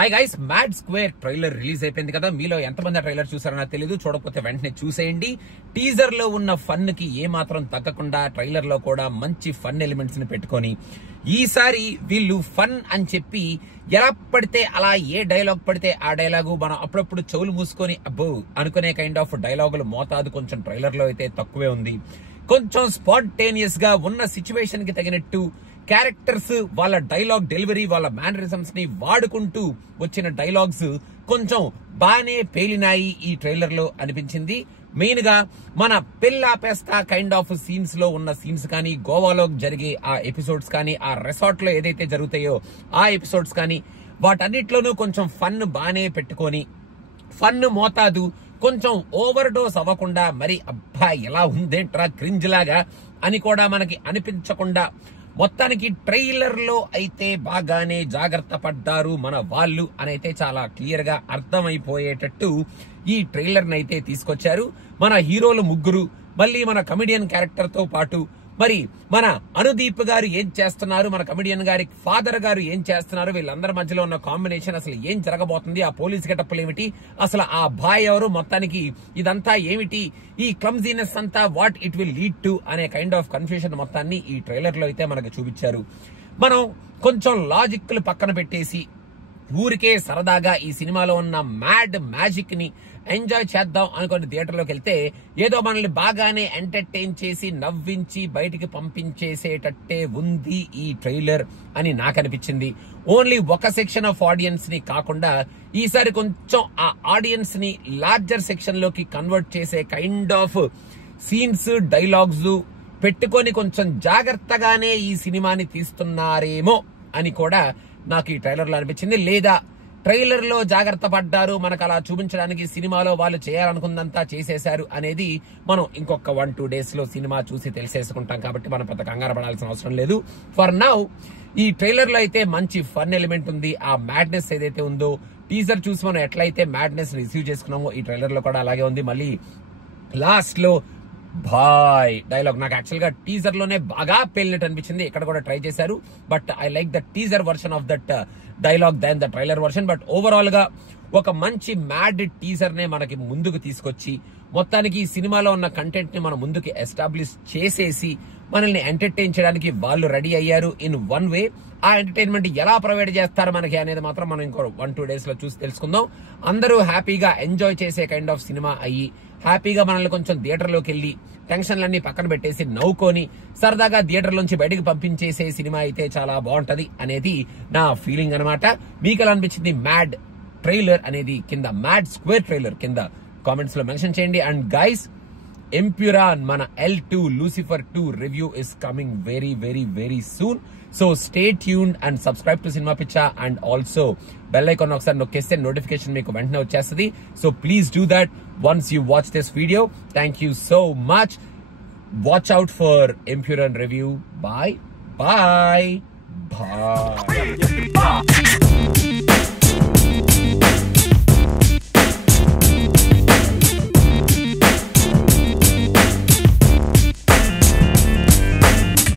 Hi guys, mad square trailer release అయిపోయింది కదా. మీలో ఎంతమంది ఆ ట్రైలర్ చూసారో నాకు తెలియదు. చూడకపోతే వెంటనే చూసేయండి. టీజర్ లో ఉన్న ఫన్ కి ఏ మాత్రం తగ్గకుండా ట్రైలర్ లో కూడా మంచి ఫన్ ఎలిమెంట్స్ ని పెట్టుకొని ఈసారి వీళ్ళు ఫన్ అని చెప్పి ఎలా పడితే అలా ఏ డైలాగ్ పడితే ఆ డైలాగు మనం అప్పుడప్పుడు చెవులు మూసుకొని అబ్బో అనుకునే కైండ్ ఆఫ్ డైలాగులు మోతాదు కొంచెం ట్రైలర్ లో అయితే తక్కువే ఉంది. కొంచెం స్పాంటేనియస్ గా ఉన్న సిచ్యువేషన్ కి తగినట్టు క్యారెక్టర్స్ వాళ్ళ డైలాగ్ డెలివరీ వాళ్ళ మేనరిజమ్స్ ని వాడుకుంటూ వచ్చిన డైలాగ్స్ కొంచెం బానే పేలినాయి ఈ ట్రైలర్ లో అనిపించింది. మెయిన్ గా మన పెళ్ళాపేస్తా కైండ్ ఆఫ్ సీన్స్ లో ఉన్న సీన్స్ కానీ, గోవాలో జరిగే ఆ ఎపిసోడ్స్ కానీ, ఆ రిసార్ట్ లో ఏదైతే జరుగుతాయో ఆ ఎపిసోడ్స్ కానీ, వాటన్నిటిలోనూ కొంచెం ఫన్ బానే పెట్టుకొని ఫన్ మోతాదు కొంచెం ఓవర్ డోస్ అవ్వకుండా మరి అబ్బా ఎలా ఉందేంట్రా క్రింజ్ లాగా అని కూడా మనకి అనిపించకుండా మొత్తానికి ట్రైలర్ లో అయితే బాగానే జాగ్రత్త పడ్డారు మన వాళ్ళు అని అయితే చాలా క్లియర్ గా అర్థమైపోయేటట్టు ఈ ట్రైలర్ నైతే తీసుకొచ్చారు. మన హీరోలు ముగ్గురు, మళ్ళీ మన కమెడియన్ క్యారెక్టర్ తో పాటు మరి మన అనుదీప్ గారు ఏం చేస్తున్నారు, మన కమెడియన్ గారి ఫాదర్ గారు ఏం చేస్తున్నారు, వీళ్ళందరి మధ్యలో ఉన్న కాంబినేషన్, అసలు ఏం జరగబోతుంది, ఆ పోలీస్ గెటప్లు ఏమిటి, అసలు ఆ బాయ్ ఎవరు, మొత్తానికి ఇదంతా ఏమిటి, ఈ క్లమ్జీనెస్ అంతా what it will lead to అనే కైండ్ ఆఫ్ కన్ఫ్యూజన్ మొత్తాన్ని ఈ ట్రైలర్ లో అయితే మనకు చూపించారు. మనం కొంచెం లాజిక్లు పక్కన పెట్టేసి ఊరికే సరదాగా ఈ సినిమాలో ఉన్న మ్యాడ్ మ్యాజిక్ ని ఎంజాయ్ చేద్దాం అనుకుని థియేటర్లోకి వెళ్తే ఏదో మనల్ని బాగానే ఎంటర్టైన్ చేసి నవ్వించి బయటికి పంపించేసేటట్టే ఉంది ఈ ట్రైలర్ అని నాకు అనిపించింది. ఓన్లీ ఒక సెక్షన్ ఆఫ్ ఆడియన్స్ ని కాకుండా ఈసారి కొంచెం ఆ ఆడియన్స్ ని లార్జర్ సెక్షన్ లోకి కన్వర్ట్ చేసే కైండ్ ఆఫ్ సీన్స్, డైలాగ్స్ పెట్టుకొని కొంచెం జాగ్రత్తగానే ఈ సినిమాని తీస్తున్నారేమో అని కూడా నాకు ఈ ట్రైలర్ లో అనిపించింది. లేదా ట్రైలర్ లో జాగ్రత్త పడ్డారు, మనకు అలా చూపించడానికి సినిమాలో వాళ్ళు చేయాలనుకున్నంతా చేసేశారు అనేది మనం ఇంకొక 1-2 days లో సినిమా చూసి తెలిసేసుకుంటాం. కాబట్టి మనం పెద్ద కంగారు పడాల్సిన అవసరం లేదు. ఫర్ నౌ ఈ ట్రైలర్ లో అయితే మంచి ఫన్ ఎలిమెంట్ ఉంది. ఆ మ్యాడ్నెస్ ఏదైతే ఉందో టీజర్ చూసి మనం ఎట్లయితే మ్యాడ్నెస్ రిసీవ్ చేసుకున్నామో ఈ ట్రైలర్ లో కూడా అలాగే ఉంది. మళ్ళీ లాస్ట్ లో బాయ్ డైలాగ్ నాకు యాక్చువల్ గా టీజర్ లోనే బాగా పేలినట్టు అనిపించింది. ఇక్కడ కూడా ట్రై చేశారు, but I like the teaser version of that dialogue than the trailer version. But overall గా ఒక మంచి మ్యాడ్ టీజర్ నే మనకి ముందుకు తీసుకొచ్చి మొత్తానికి ఈ సినిమాలో ఉన్న కంటెంట్ ని మన ముందుకి ఎస్టాబ్లిష్ చేసేసి మనల్ని ఎంటర్టైన్ చేయడానికి వాళ్ళు రెడీ అయ్యారు ఇన్ వన్ వే. ఆ ఎంటర్టైన్మెంట్ ఎలా ప్రొవైడ్ చేస్తారు మనకి అనేది మాత్రం మనం ఇంకో 1-2 days లో చూసి తెలుసుకుందాం. అందరూ హ్యాపీగా ఎంజాయ్ చేసే కైండ్ ఆఫ్ సినిమా అయ్యి హ్యాపీగా మనల్ని కొంచెం థియేటర్లోకి వెళ్ళి టెన్షన్లన్నీ పక్కన పెట్టేసి నవ్వుకొని సరదాగా థియేటర్ నుంచి బయటకు పంపించేసే సినిమా అయితే చాలా బాగుంటది అనేది నా ఫీలింగ్ అనమాట. మీకు ఎలా అనిపించింది మ్యాడ్ ట్రైలర్ అనేది కింద, మ్యాడ్ స్క్వేర్ ట్రైలర్ కింద కామెంట్స్ లో మెన్షన్ చేయండి. అండ్ గైస్, ఎంప్యూరాన్ మన L2 Lucifer 2 review is coming very very very soon. So stay tuned and subscribe to cinema పిచ్చా అండ్ ఆల్సో బెల్ ఐకాన్ ఒకసారి నొక్కేస్తే నోటిఫికేషన్ మీకు వెంటనే వచ్చేస్తుంది. So please do that once you watch this video. Thank you so much. Watch out for Empuran review. Bye. Bye. Bye.